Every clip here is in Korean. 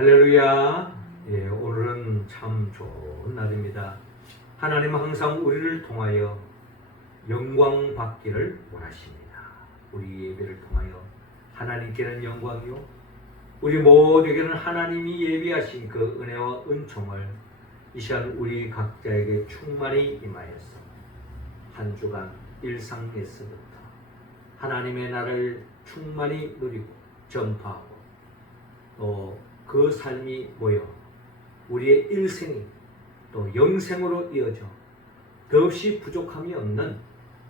할렐루야. 예, 오늘은 참 좋은 날입니다. 하나님은 항상 우리를 통하여 영광 받기를 원하십니다. 우리 예배를 통하여 하나님께는 영광이요, 우리 모두에게는 하나님이 예비하신 그 은혜와 은총을 이 시간 우리 각자에게 충만히 임하여서 한 주간 일상에서부터 하나님의 나라를 충만히 누리고 전파하고 또 그 삶이 모여 우리의 일생이 또 영생으로 이어져 더없이 부족함이 없는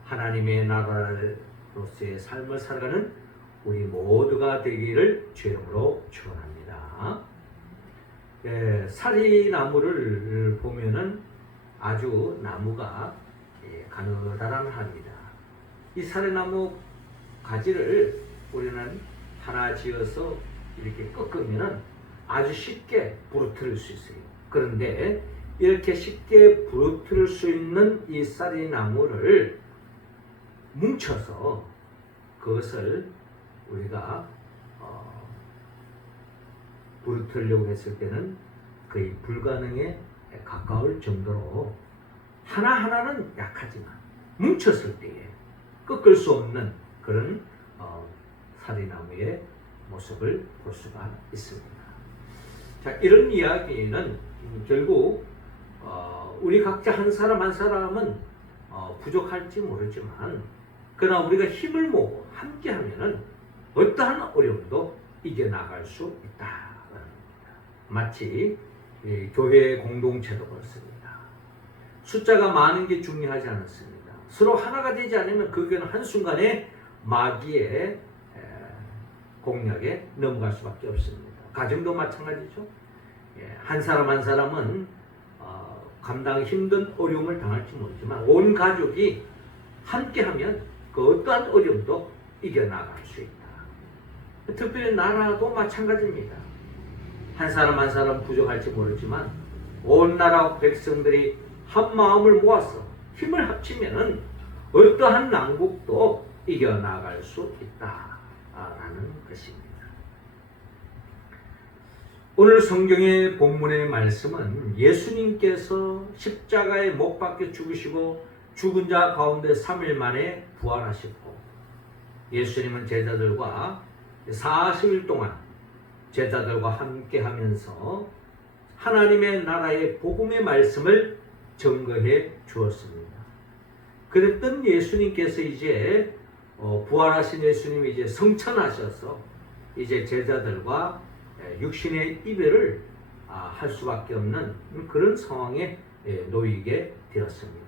하나님의 나라로서의 삶을 살아가는 우리 모두가 되기를 주의 이름으로 축원합니다. 사리나무를 보면은 아주 나무가 가느다란합니다. 이 사리나무 가지를 우리는 하나 지어서 이렇게 꺾으면은 아주 쉽게 부러뜨릴 수 있어요. 그런데 이렇게 쉽게 부러뜨릴 수 있는 이 사리나무를 뭉쳐서 그것을 우리가 부러뜨리려고 했을 때는 거의 불가능에 가까울 정도로 하나하나는 약하지만 뭉쳤을 때에 꺾을 수 없는 그런 사리나무의 모습을 볼 수가 있습니다. 자, 이런 이야기는 결국 우리 각자 한 사람 한 사람은 부족할지 모르지만 그러나 우리가 힘을 모으고 함께하면은 어떠한 어려움도 이겨나갈 수 있다는 겁니다. 마치 교회 공동체도 그렇습니다. 숫자가 많은 게 중요하지 않습니다. 서로 하나가 되지 않으면 그 교회는 한순간에 마귀의 공략에 넘어갈 수밖에 없습니다. 가정도 마찬가지죠. 한 사람 한 사람은 감당하기 힘든 어려움을 당할지 모르지만 온 가족이 함께하면 그 어떠한 어려움도 이겨나갈 수 있다. 특별히 나라도 마찬가지입니다. 한 사람 한 사람 부족할지 모르지만 온 나라 백성들이 한 마음을 모아서 힘을 합치면 어떠한 난국도 이겨나갈 수 있다라는 것입니다. 오늘 성경의 본문의 말씀은 예수님께서 십자가에 못 박혀 죽으시고 죽은 자 가운데 3일 만에 부활하셨고 예수님은 제자들과 40일 동안 제자들과 함께 하면서 하나님의 나라의 복음의 말씀을 증거해 주었습니다. 그랬던 예수님께서 이제 부활하신 예수님이 이제 성천하셔서 이제 제자들과 육신의 이별을 할 수밖에 없는 그런 상황에 놓이게 되었습니다.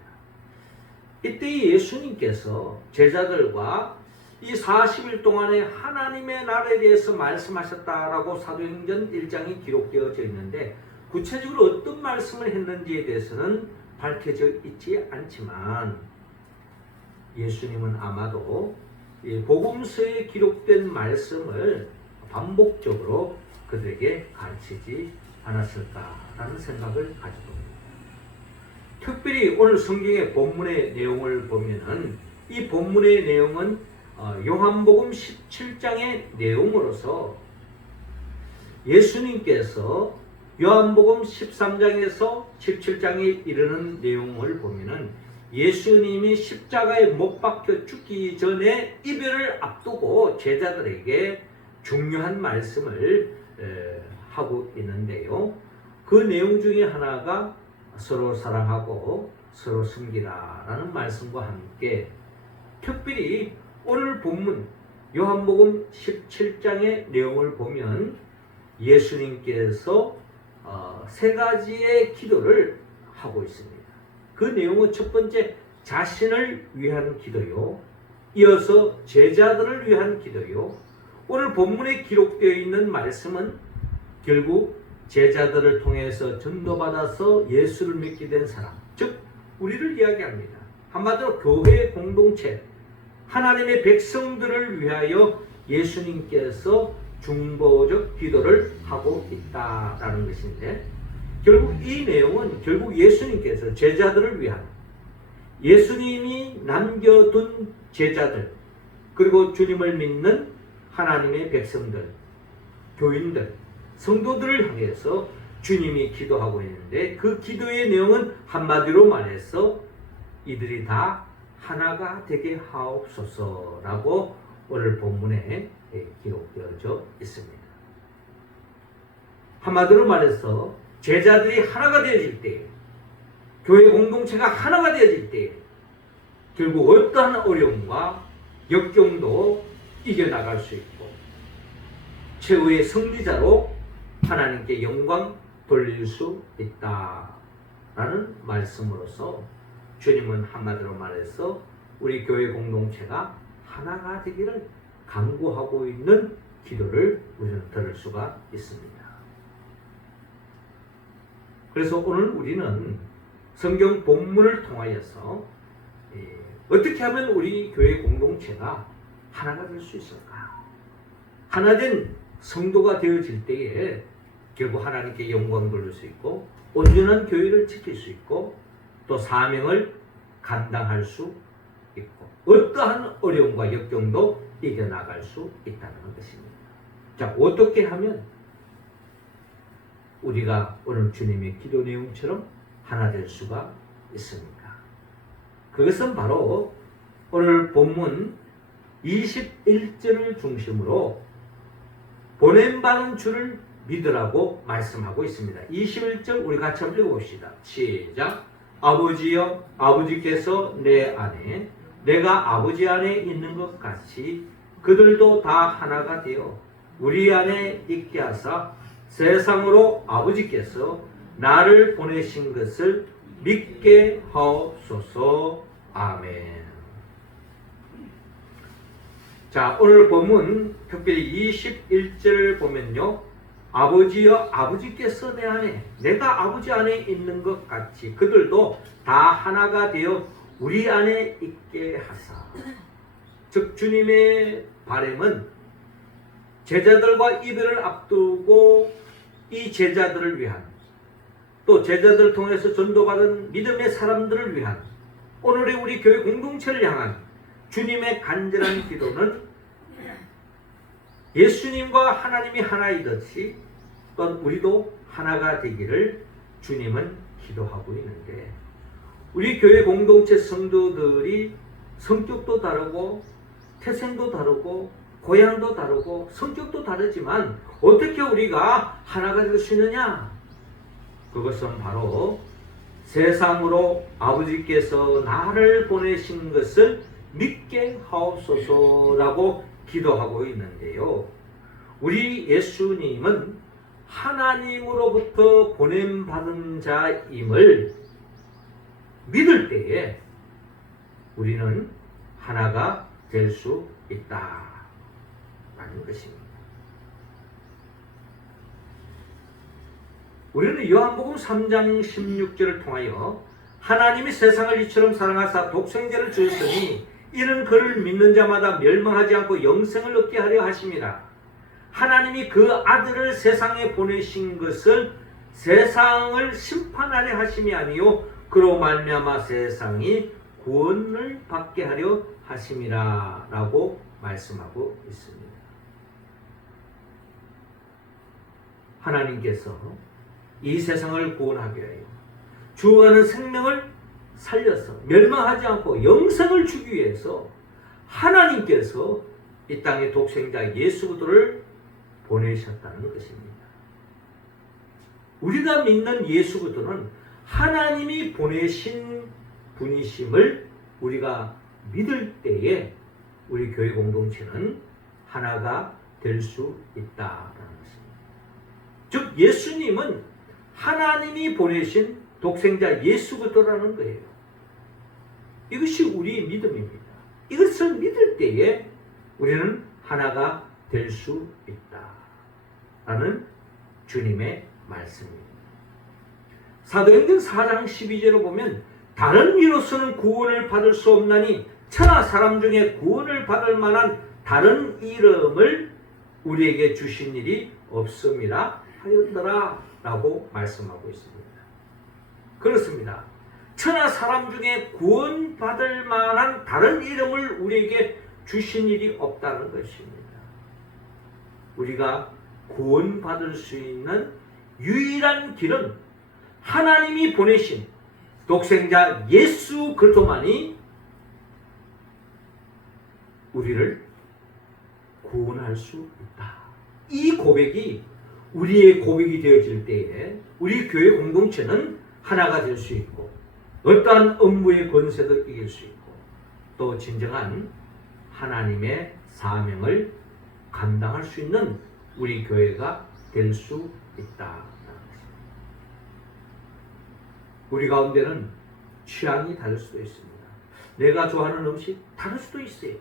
이때 예수님께서 제자들과 이 40일 동안에 하나님의 나라에 대해서 말씀하셨다라고 사도행전 1장에 기록되어져 있는데 구체적으로 어떤 말씀을 했는지에 대해서는 밝혀져 있지 않지만 예수님은 아마도 복음서에 기록된 말씀을 반복적으로 그들에게 가르치지 않았을까라는 생각을 가지고 있습니다. 특별히 오늘 성경의 본문의 내용을 보면은 이 본문의 내용은 요한복음 17장의 내용으로서 예수님께서 요한복음 13장에서 17장에 이르는 내용을 보면은 예수님이 십자가에 못 박혀 죽기 전에 이별을 앞두고 제자들에게 중요한 말씀을 하고 있는데요. 그 내용 중에 하나가 서로 사랑하고 서로 섬기라라는 말씀과 함께 특별히 오늘 본문 요한복음 17장의 내용을 보면 예수님께서 세 가지의 기도를 하고 있습니다. 그 내용은 첫 번째 자신을 위한 기도요, 이어서 제자들을 위한 기도요, 오늘 본문에 기록되어 있는 말씀은 결국 제자들을 통해서 전도받아서 예수를 믿게 된 사람, 즉 우리를 이야기합니다. 한마디로 교회 공동체, 하나님의 백성들을 위하여 예수님께서 중보적 기도를 하고 있다라는 것인데 결국 이 내용은 결국 예수님께서 제자들을 위한 예수님이 남겨둔 제자들 그리고 주님을 믿는 하나님의 백성들, 교인들, 성도들을 향해서 주님이 기도하고 있는데 그 기도의 내용은 한마디로 말해서 이들이 다 하나가 되게 하옵소서라고 오늘 본문에 기록되어져 있습니다. 한마디로 말해서 제자들이 하나가 되어질 때, 교회 공동체가 하나가 되어질 때 결국 어떠한 어려움과 역경도 이겨나갈 수 있고 최후의 승리자로 하나님께 영광 돌릴 수 있다라는 말씀으로서 주님은 한마디로 말해서 우리 교회 공동체가 하나가 되기를 간구하고 있는 기도를 우리는 들을 수가 있습니다. 그래서 오늘 우리는 성경 본문을 통하여서 어떻게 하면 우리 교회 공동체가 하나가 될 수 있을까? 하나된 성도가 되어질 때에 결국 하나님께 영광 돌릴 수 있고 온전한 교회를 지킬 수 있고 또 사명을 감당할 수 있고 어떠한 어려움과 역경도 이겨나갈 수 있다는 것입니다. 자, 어떻게 하면 우리가 오늘 주님의 기도 내용처럼 하나 될 수가 있습니까? 그것은 바로 오늘 본문 21절을 중심으로 보냄받은 주를 믿으라고 말씀하고 있습니다. 21절 우리 같이 한번 읽어봅시다. 시작. 아버지여, 아버지께서 내 안에 내가 아버지 안에 있는 것 같이 그들도 다 하나가 되어 우리 안에 있게 하사 세상으로 아버지께서 나를 보내신 것을 믿게 하옵소서. 아멘. 자, 오늘 본문 특별히 21절을 보면요. 아버지여, 아버지께서 내 안에, 내가 아버지 안에 있는 것 같이 그들도 다 하나가 되어 우리 안에 있게 하사. 즉 주님의 바람은 제자들과 이별을 앞두고 이 제자들을 위한 또 제자들을 통해서 전도받은 믿음의 사람들을 위한 오늘의 우리 교회 공동체를 향한 주님의 간절한 기도는 예수님과 하나님이 하나이듯이 또한 우리도 하나가 되기를 주님은 기도하고 있는데 우리 교회 공동체 성도들이 성격도 다르고 태생도 다르고 고향도 다르고 성격도 다르지만 어떻게 우리가 하나가 될 수 있느냐? 그것은 바로 세상으로 아버지께서 나를 보내신 것을 믿게 하옵소서라고 기도하고 있는데요. 우리 예수님은 하나님으로부터 보냄받은 자임을 믿을 때에 우리는 하나가 될 수 있다라는 것입니다. 우리는 요한복음 3장 16절을 통하여 하나님이 세상을 이처럼 사랑하사 독생자를 주셨으니 이는 그를 믿는 자마다 멸망하지 않고 영생을 얻게 하려 하심이라. 하나님이 그 아들을 세상에 보내신 것을 세상을 심판하려 하심이 아니요 그로 말미암아 세상이 구원을 받게 하려 하심이라 라고 말씀하고 있습니다. 하나님께서 이 세상을 구원하기 위하여 주어가는 생명을 살려서 멸망하지 않고 영생을 주기 위해서 하나님께서 이 땅의 독생자 예수 그리스도를 보내셨다는 것입니다. 우리가 믿는 예수 그리스도는 하나님이 보내신 분이심을 우리가 믿을 때에 우리 교회 공동체는 하나가 될 수 있다라는 것입니다. 즉 예수님은 하나님이 보내신 독생자 예수 그리스도라는 거예요. 이것이 우리의 믿음입니다. 이것을 믿을 때에 우리는 하나가 될 수 있다라는 주님의 말씀입니다. 사도행전 4장 12절로 보면 다른 이로서는 구원을 받을 수 없나니 천하 사람 중에 구원을 받을 만한 다른 이름을 우리에게 주신 일이 없음이라 하였더라 라고 말씀하고 있습니다. 그렇습니다. 천하 사람 중에 구원받을 만한 다른 이름을 우리에게 주신 일이 없다는 것입니다. 우리가 구원받을 수 있는 유일한 길은 하나님이 보내신 독생자 예수 그리스도만이 우리를 구원할 수 있다. 이 고백이 우리의 고백이 되어질 때에 우리 교회 공동체는 하나가 될 수 있고 어떠한 업무의 권세도 이길 수 있고 또 진정한 하나님의 사명을 감당할 수 있는 우리 교회가 될 수 있다. 우리 가운데는 취향이 다를 수도 있습니다. 내가 좋아하는 음식 다를 수도 있어요.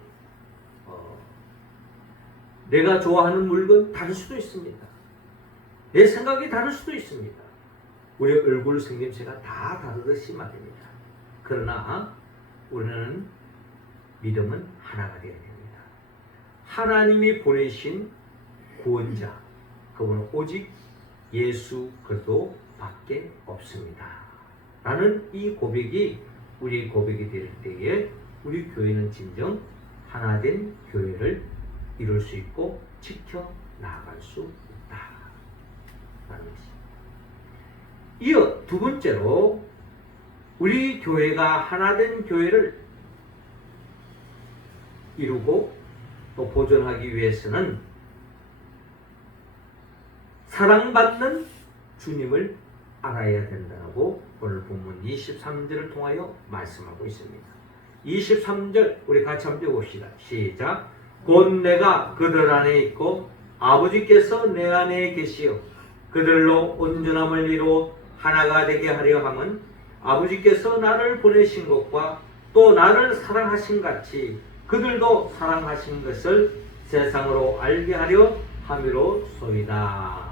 내가 좋아하는 물건 다를 수도 있습니다. 내 생각이 다를 수도 있습니다. 우리 얼굴 생김새가 다 다르듯이 말입니다. 그러나 우리는 믿음은 하나가 되어야 됩니다. 하나님이 보내신 구원자, 그분은 오직 예수 그리스도밖에 없습니다. 라는 이 고백이 우리 고백이 될 때에 우리 교회는 진정 하나된 교회를 이룰 수 있고 지켜 나아갈 수 있다라는 것입니다. 이어 두 번째로 우리 교회가 하나된 교회를 이루고 또 보존하기 위해서는 사랑받는 주님을 알아야 된다고 오늘 본문 23절을 통하여 말씀하고 있습니다. 23절 우리 같이 한번 읽어봅시다. 시작. 곧 내가 그들 안에 있고 아버지께서 내 안에 계시어 그들로 온전함을 이루어 하나가 되게 하려 함은 아버지께서 나를 보내신 것과 또 나를 사랑하신 같이 그들도 사랑하신 것을 세상으로 알게 하려 함이로소이다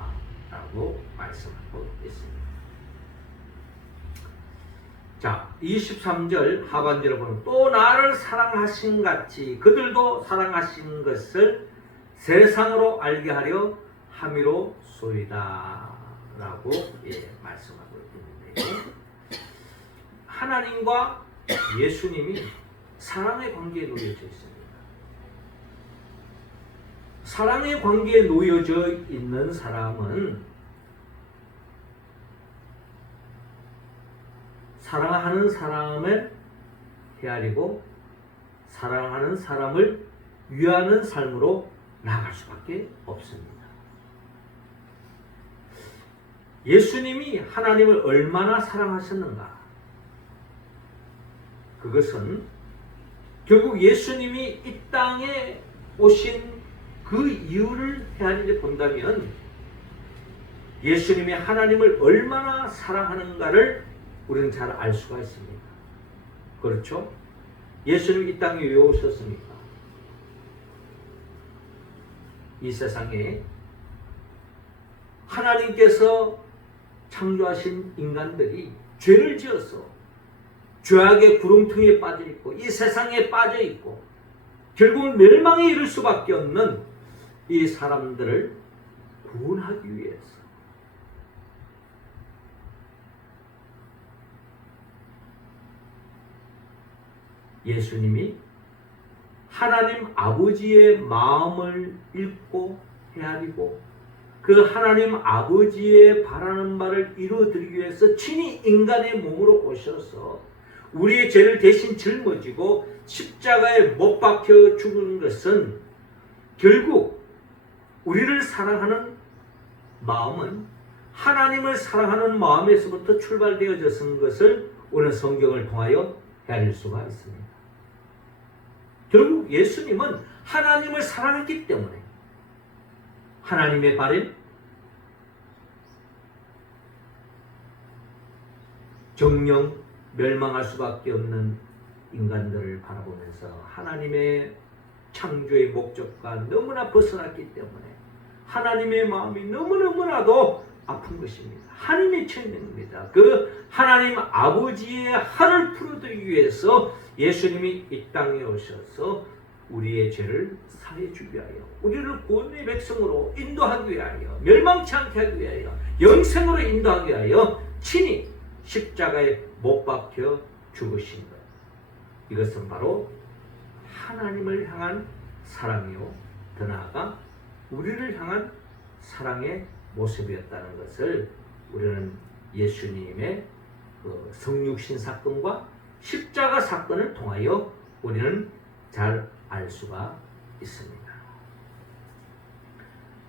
라고 말씀하고 있습니다. 자, 23절 하반절을 보면 또 나를 사랑하신 같이 그들도 사랑하신 것을 세상으로 알게 하려 함이로소이다 라고 말씀하고 있는데요. 하나님과 예수님이 사랑의 관계에 놓여져 있습니다. 사랑의 관계에 놓여져 있는 사람은 사랑하는 사람을 헤아리고 사랑하는 사람을 위하는 삶으로 나아갈 수밖에 없습니다. 예수님이 하나님을 얼마나 사랑하셨는가? 그것은 결국 예수님이 이 땅에 오신 그 이유를 헤아리려 본다면 예수님이 하나님을 얼마나 사랑하는가를 우리는 잘 알 수가 있습니다. 그렇죠? 예수님이 이 땅에 왜 오셨습니까? 이 세상에 하나님께서 창조하신 인간들이 죄를 지어서 죄악의 구렁텅이에 빠져 있고 이 세상에 빠져 있고 결국은 멸망에 이를 수밖에 없는 이 사람들을 구원하기 위해서 예수님이 하나님 아버지의 마음을 읽고 헤아리고 그 하나님 아버지의 바라는 바를 이루어드리기 위해서 친히 인간의 몸으로 오셔서 우리의 죄를 대신 짊어지고 십자가에 못 박혀 죽은 것은 결국 우리를 사랑하는 마음은 하나님을 사랑하는 마음에서부터 출발되어졌은 것을 오늘 성경을 통하여 헤아릴 수가 있습니다. 결국 예수님은 하나님을 사랑했기 때문에 하나님의 바램, 정령 멸망할 수밖에 없는 인간들을 바라보면서 하나님의 창조의 목적과 너무나 벗어났기 때문에 하나님의 마음이 너무너무나도 아픈 것입니다. 한이 맺혀 있는 겁니다. 그 하나님 아버지의 한을 풀어드리기 위해서 예수님이 이 땅에 오셔서 우리의 죄를 사해 주기 위하여 우리를 구원의 백성으로 인도하기 위하여 멸망치 않게 하기 위하여 영생으로 인도하기 위하여 친히 십자가에 못 박혀 죽으신 것. 이것은 바로 하나님을 향한 사랑이요 더 나아가 우리를 향한 사랑의 모습이었다는 것을 우리는 예수님의 그 성육신 사건과 십자가 사건을 통하여 우리는 잘 알 수가 있습니다.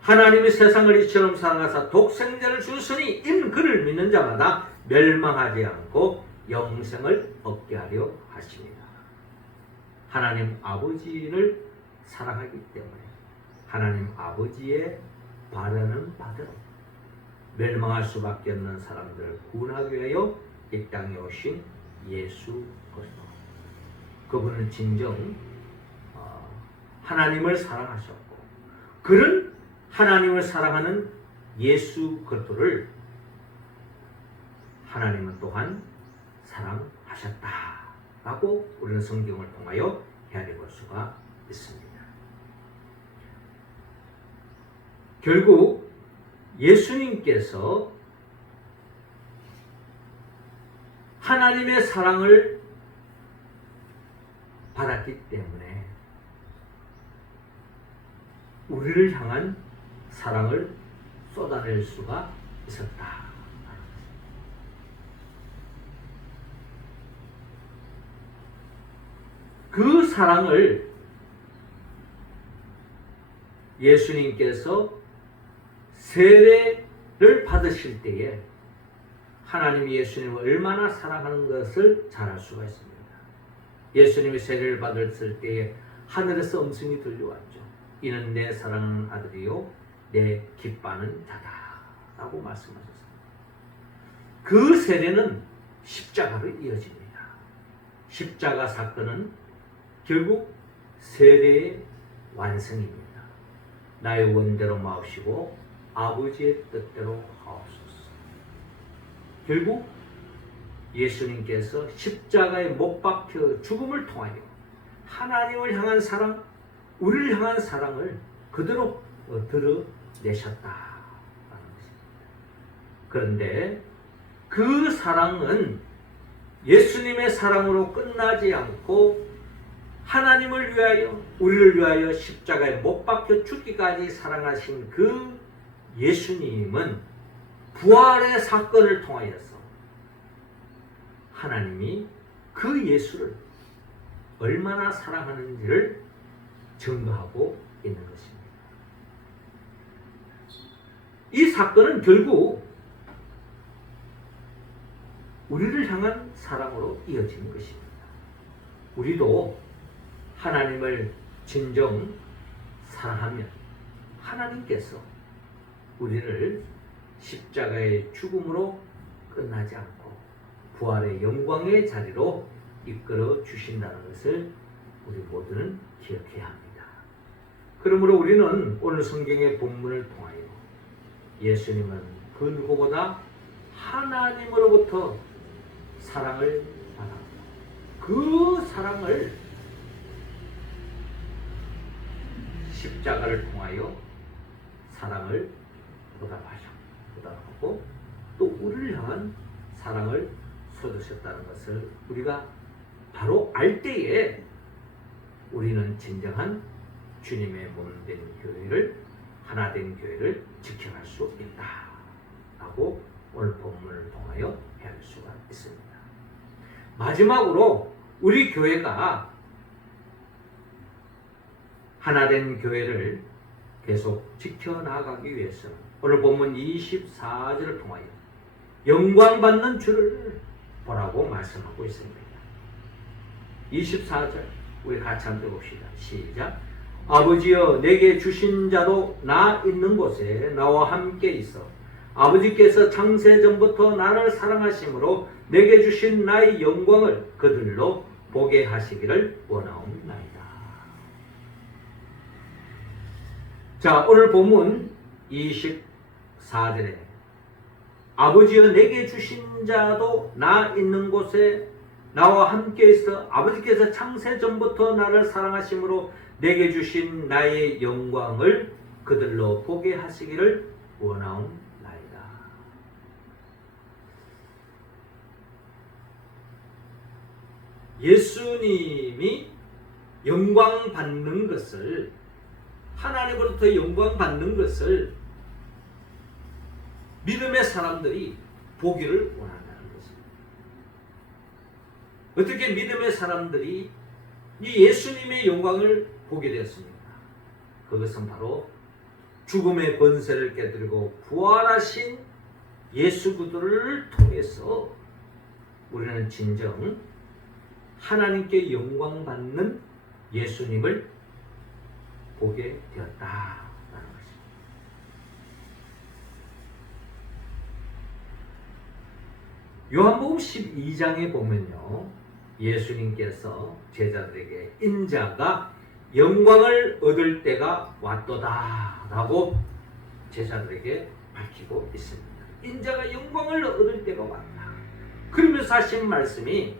하나님이 세상을 이처럼 사랑하사 독생자를 주셨으니 인 그를 믿는 자마다 멸망하지 않고 영생을 얻게 하려 하십니다. 하나님 아버지를 사랑하기 때문에 하나님 아버지의 바라는 바대로 멸망할 수밖에 없는 사람들을 구원하기 위하여 이 땅에 오신 예수 그리스도, 그분은 진정 하나님을 사랑하셨고, 그런 하나님을 사랑하는 예수 그리스도를 하나님은 또한 사랑하셨다라고 우리는 성경을 통하여 헤아려 볼 수가 있습니다. 결국 예수님께서 하나님의 사랑을 받았기 때문에 우리를 향한 사랑을 쏟아낼 수가 있었다. 그 사랑을 예수님께서 세례를 받으실 때에 하나님이 예수님을 얼마나 사랑하는 것을 잘 알 수가 있습니다. 예수님이 세례를 받았을 때에 하늘에서 음성이 들려왔죠. 이는 내 사랑하는 아들이요 내 기뻐하는 자다 라고 말씀하셨습니다. 그 세례는 십자가로 이어집니다. 십자가 사건은 결국 세례의 완성입니다. 나의 원대로 마옵시고 아버지의 뜻대로 하옵소서. 결국 예수님께서 십자가에 못 박혀 죽음을 통하여 하나님을 향한 사랑, 우리를 향한 사랑을 그대로 드러내셨다라는 것입니다. 그런데 그 사랑은 예수님의 사랑으로 끝나지 않고 하나님을 위하여, 우리를 위하여 십자가에 못 박혀 죽기까지 사랑하신 그 예수님은 부활의 사건을 통하여서 하나님이 그 예수를 얼마나 사랑하는지를 증거하고 있는 것입니다. 이 사건은 결국 우리를 향한 사랑으로 이어지는 것입니다. 우리도 하나님을 진정 사랑하면 하나님께서 우리를 십자가의 죽음으로 끝나지 않고 부활의 영광의 자리로 이끌어 주신다는 것을 우리 모두는 기억해야 합니다. 그러므로 우리는 오늘 성경의 본문을 통하여 예수님은 그 누구보다 하나님으로부터 사랑을 받았고 그 사랑을 십자가를 통하여 사랑을 보답하고 또 우리를 향한 사랑을 쏟으셨다는 것을 우리가 바로 알 때에 우리는 진정한 주님의 몸된 교회를, 하나된 교회를 지켜갈 수 있다라고 오늘 본문을 통하여 헤아릴 수가 있습니다. 마지막으로 우리 교회가 하나된 교회를 계속 지켜나가기 위해서는 오늘 본문 24절을 통하여 영광받는 주를 보라고 말씀하고 있습니다. 24절 우리 같이 한번 봅시다. 시작. 아버지여 내게 주신 자도 나 있는 곳에 나와 함께 있어 아버지께서 창세전부터 나를 사랑하심으로 내게 주신 나의 영광을 그들로 보게 하시기를 원하옵나이다. 자, 오늘 본문 24절에 아버지여 내게 주신 자도 나 있는 곳에 나와 함께 있어 아버지께서 창세전부터 나를 사랑하심으로 내게 주신 나의 영광을 그들로 보게 하시기를 원하옵나이다. 예수님이 영광 받는 것을, 하나님으로부터 영광 받는 것을 믿음의 사람들이 보기를 원한다는 것입니다. 어떻게 믿음의 사람들이 이 예수님의 영광을 보게 되었습니까? 그것은 바로 죽음의 권세를 깨뜨리고 부활하신 예수 그리스도를 통해서 우리는 진정 하나님께 영광 받는 예수님을 보게 되었다라는 것입니다. 요한복음 12장에 보면요, 예수님께서 제자들에게 인자가 영광을 얻을 때가 왔도다 라고 제자들에게 밝히고 있습니다. 인자가 영광을 얻을 때가 왔다. 그러면서 하신 말씀이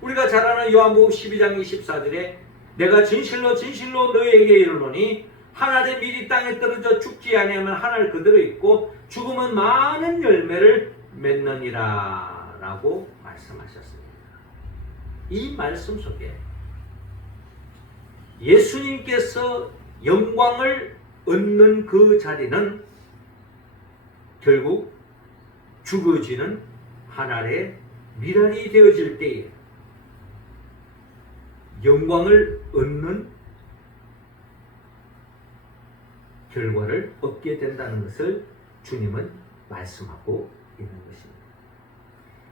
우리가 잘 아는 요한복음 12장 24절에 내가 진실로 진실로 너희에게 이르노니 한 알의 밀이 땅에 떨어져 죽지 아니하면 한 알 그대로 있고 죽으면 많은 열매를 맺느니라 라고 말씀하셨습니다. 이 말씀 속에 예수님께서 영광을 얻는 그 자리는 결국 죽어지는 한 알의 밀알이 되어질 때에 영광을 얻는 결과를 얻게 된다는 것을 주님은 말씀하고 있는 것입니다.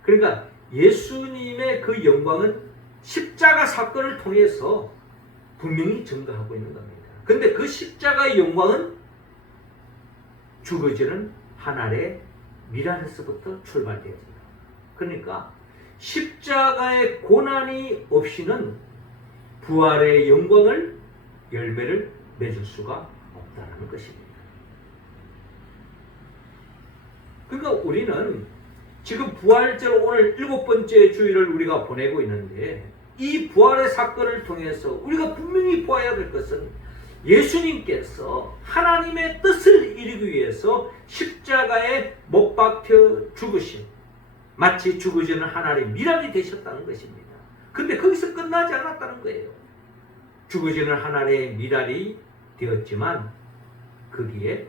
그러니까 예수님의 그 영광은 십자가 사건을 통해서 분명히 증거하고 있는 겁니다. 그런데 그 십자가의 영광은 죽어지는 한 알의 밀알에서부터 출발되어집니다. 그러니까 십자가의 고난이 없이는 부활의 영광을 열매를 맺을 수가 없다는 것입니다. 그러니까 우리는 지금 부활절 오늘 7번째 주일을 우리가 보내고 있는데 이 부활의 사건을 통해서 우리가 분명히 보아야 될 것은 예수님께서 하나님의 뜻을 이루기 위해서 십자가에 못 박혀 죽으신 마치 죽어지는 하나님의 밀알이 되셨다는 것입니다. 근데 거기서 끝나지 않았다는 거예요. 죽어지는 하나님의 밀알이 되었지만 거기에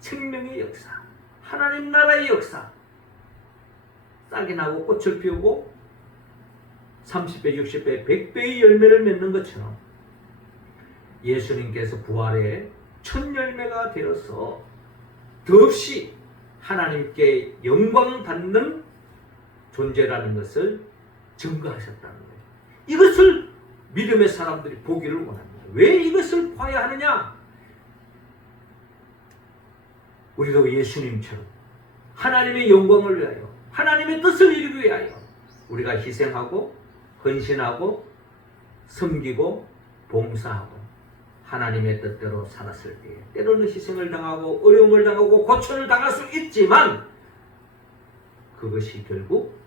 생명의 역사, 하나님 나라의 역사, 싹이 나고 꽃을 피우고 30배, 60배, 100배의 열매를 맺는 것처럼 예수님께서 부활의 첫 열매가 되어서 더없이 하나님께 영광 받는 존재라는 것을 증거하셨다는 거예요. 이것을 믿음의 사람들이 보기를 원합니다. 왜 이것을 봐야 하느냐? 우리도 예수님처럼 하나님의 영광을 위하여 하나님의 뜻을 이루기 위하여 우리가 희생하고 헌신하고 섬기고 봉사하고 하나님의 뜻대로 살았을 때에 때로는 희생을 당하고 어려움을 당하고 고초를 당할 수 있지만 그것이 결국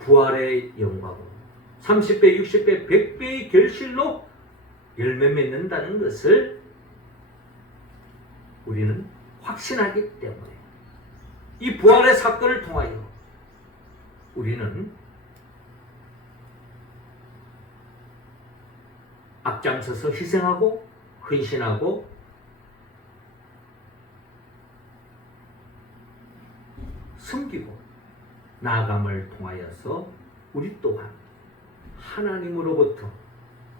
부활의 영광으로 30배, 60배, 100배의 결실로 열매 맺는다는 것을 우리는 확신하기 때문에 이 부활의 사건을 통하여 우리는 앞장서서 희생하고 헌신하고 섬기고 나아감을 통하여서 우리 또한 하나님으로부터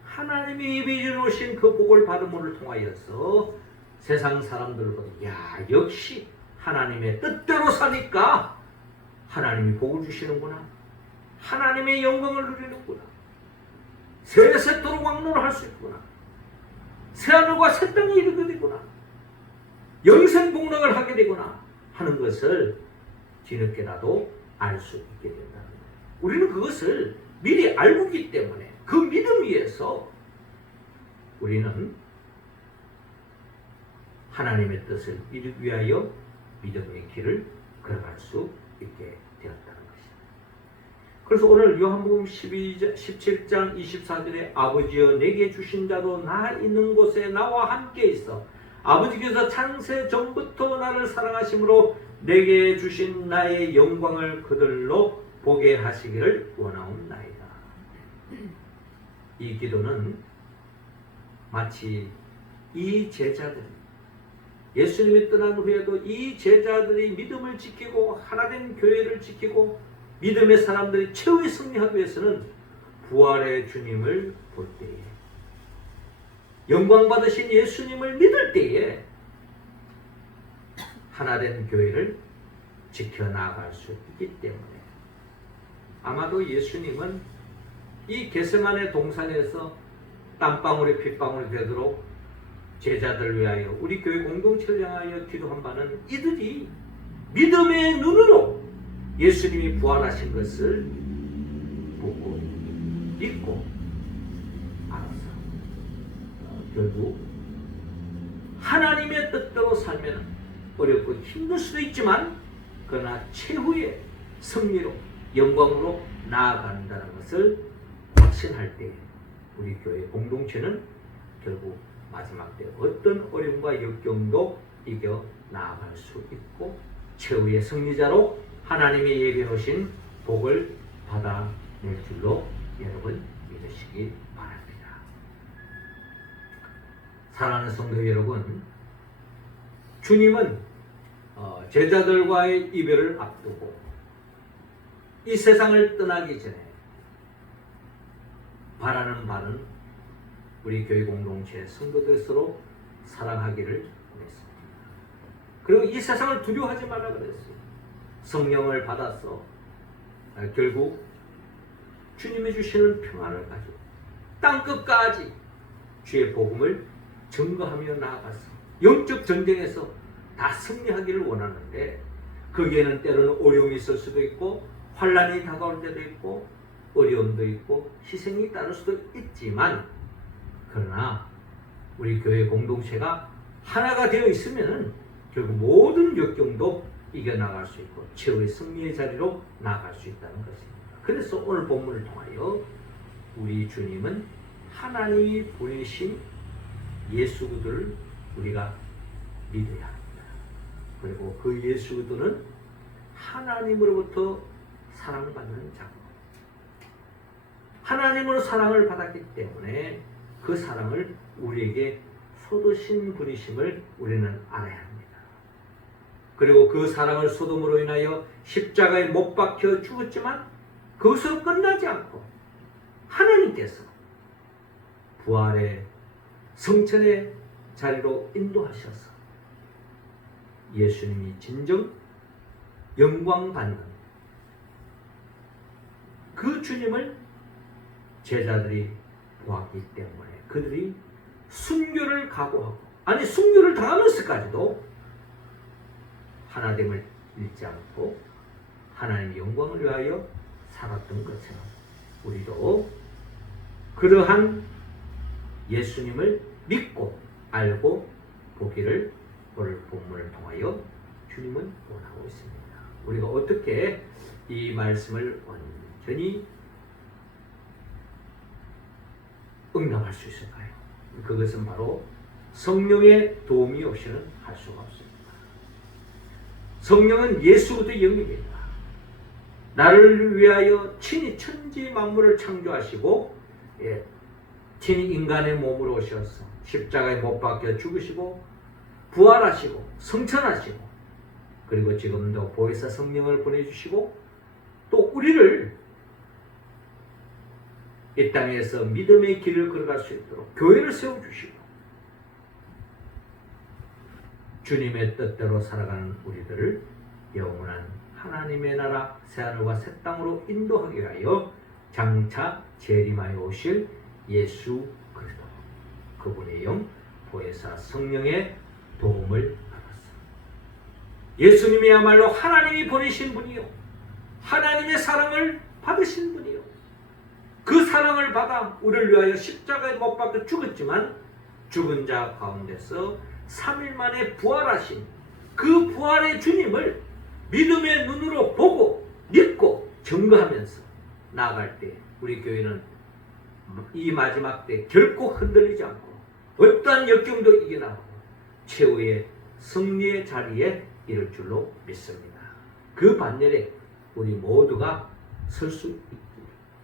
하나님이 예비해 놓으신 그 복을 받음을 통하여서 세상 사람들보다 야 역시 하나님의 뜻대로 사니까 하나님이 복을 주시는구나, 하나님의 영광을 누리는구나, 세세토록 왕노를 할 수 있구나, 새하늘과 새 땅이 이르게 되구나, 영생복락을 하게 되구나 하는 것을 뒤늦게라도 알 수 있게 된다는 거예요. 우리는 그것을 미리 알고 있기 때문에 그 믿음 위에서 우리는 하나님의 뜻을 이루기 위하여 믿음의 길을 걸어갈 수 있게 되었다는 것입니다. 그래서 오늘 요한복음 17장 24절에 아버지여 내게 주신 자도 나 있는 곳에 나와 함께 있어 아버지께서 창세 전부터 나를 사랑하심으로 내게 주신 나의 영광을 그들로 보게 하시기를 원하옵나이다. 이 기도는 마치 이 제자들이 예수님이 떠난 후에도 이 제자들이 믿음을 지키고 하나된 교회를 지키고 믿음의 사람들이 최후의 승리하기 위해서는 부활의 주님을 볼 때에, 영광 받으신 예수님을 믿을 때에 하나된 교회를 지켜나갈 수 있기 때문에, 아마도 예수님은 이 겟세마네 동산에서 땀방울이 핏방울이 되도록 제자들을 위하여, 우리 교회 공동체를 향하여 기도한 바는 이들이 믿음의 눈으로 예수님이 부활하신 것을 보고 믿고 알아서 결국 하나님의 뜻대로 살면 어렵고 힘들 수도 있지만 그러나 최후의 승리로 영광으로 나아간다는 것을 확신할 때 우리 교회 공동체는 결국 마지막 때 어떤 어려움과 역경도 이겨 나아갈 수 있고 최후의 승리자로 하나님이 예비해 놓으신 복을 받아낼 줄로 여러분 믿으시기 바랍니다. 사랑하는 성도 여러분, 주님은 제자들과의 이별을 앞두고 이 세상을 떠나기 전에 바라는 바는 우리 교회 공동체 성도들 서로 사랑하기를 원했습니다. 그리고 이 세상을 두려워하지 말라 그랬어요. 성령을 받아서 결국 주님이 주시는 평안을 가지고 땅끝까지 주의 복음을 증거하며 나아가서 영적 전쟁에서 다 승리하기를 원하는데, 거기에는 때로는 어려움이 있을 수도 있고 환난이 다가올 때도 있고 어려움도 있고 희생이 따를 수도 있지만, 그러나 우리 교회 공동체가 하나가 되어 있으면 결국 모든 역경도 이겨나갈 수 있고 최후의 승리의 자리로 나아갈 수 있다는 것입니다. 그래서 오늘 본문을 통하여 우리 주님은 하나님이 보내신 예수 그리스도를 우리가 믿어야 합니다. 그리고 그 예수 그리스도는 하나님으로부터 사랑받는 자고, 하나님으로 사랑을 받았기 때문에 그 사랑을 우리에게 쏟으신 분이심을 우리는 알아야 합니다. 그리고 그 사랑을 쏟음으로 인하여 십자가에 못 박혀 죽었지만 그것으로 끝나지 않고 하나님께서 부활의 성천의 자리로 인도하셔서 예수님이 진정 영광받는 그 주님을 제자들이 보았기 때문에 그들이 순교를 각오하고, 아니 순교를 당하면서까지도 하나됨을 잃지 않고 하나님의 영광을 위하여 살았던 것처럼 우리도 그러한 예수님을 믿고 알고 보기를 오늘 본문을 통하여 주님은 원하고 있습니다. 우리가 어떻게 이 말씀을 완전히 응답할 수 있을까요? 그것은 바로 성령의 도움이 없이는 할 수가 없습니다. 성령은 예수 그리스도의 영입니다. 나를 위하여 친히 천지 만물을 창조하시고 친히 인간의 몸으로 오셔서 십자가에 못 박혀 죽으시고 부활하시고 성천하시고, 그리고 지금도 보혜사 성령을 보내주시고 또 우리를 이 땅에서 믿음의 길을 걸어갈 수 있도록 교회를 세워주시고 주님의 뜻대로 살아가는 우리들을 영원한 하나님의 나라 새하늘과 새 땅으로 인도하기 위하여 장차 재림하여 오실 예수 그리스도, 그분의 영 보혜사 성령의 도움을 받았습니다. 예수님이야말로 하나님이 보내신 분이요 하나님의 사랑을 받으신 분이요, 그 사랑을 받아 우리를 위하여 십자가에 못 박혀 죽었지만 죽은 자 가운데서 3일 만에 부활하신 그 부활의 주님을 믿음의 눈으로 보고 믿고 증거하면서 나아갈 때 우리 교회는 이 마지막 때 결코 흔들리지 않고 어떠한 역경도 이겨나가고 최후의 승리의 자리에 이를 줄로 믿습니다. 그 반열에 우리 모두가 설 수 있기를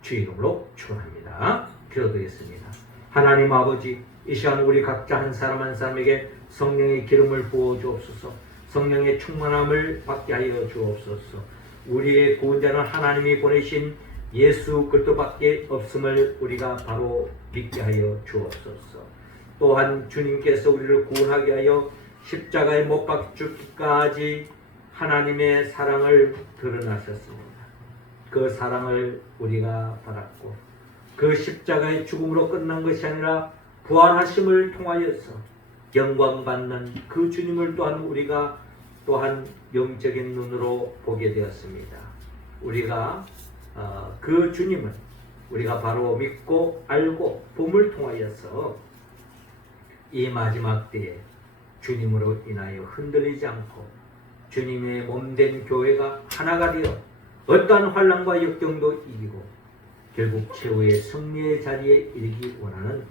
주의 이름으로 축원합니다. 기도드리겠습니다. 하나님 아버지, 이 시간 우리 각자 한 사람 한 사람에게 성령의 기름을 부어 주옵소서. 성령의 충만함을 받게 하여 주옵소서. 우리의 구원자는 하나님이 보내신 예수 그리스도밖에 없음을 우리가 바로 믿게 하여 주옵소서. 또한 주님께서 우리를 구원하게 하여 십자가에 못 박혀 죽기까지 하나님의 사랑을 드러나셨습니다. 그 사랑을 우리가 받았고 그 십자가의 죽음으로 끝난 것이 아니라 부활하심을 통하여서 영광받는 그 주님을 또한 우리가 또한 영적인 눈으로 보게 되었습니다. 우리가 그 주님은 우리가 바로 믿고 알고 봄을 통하여서 이 마지막 때에 주님으로 인하여 흔들리지 않고 주님의 몸된 교회가 하나가 되어 어떠한 환난과 역경도 이기고 결국 최후의 승리의 자리에 이르기 원하는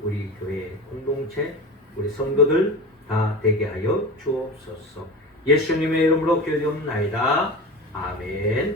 우리 교회 공동체 우리 성도들 다 되게 하여 주옵소서. 예수님의 이름으로 기도하옵나이다. 아멘.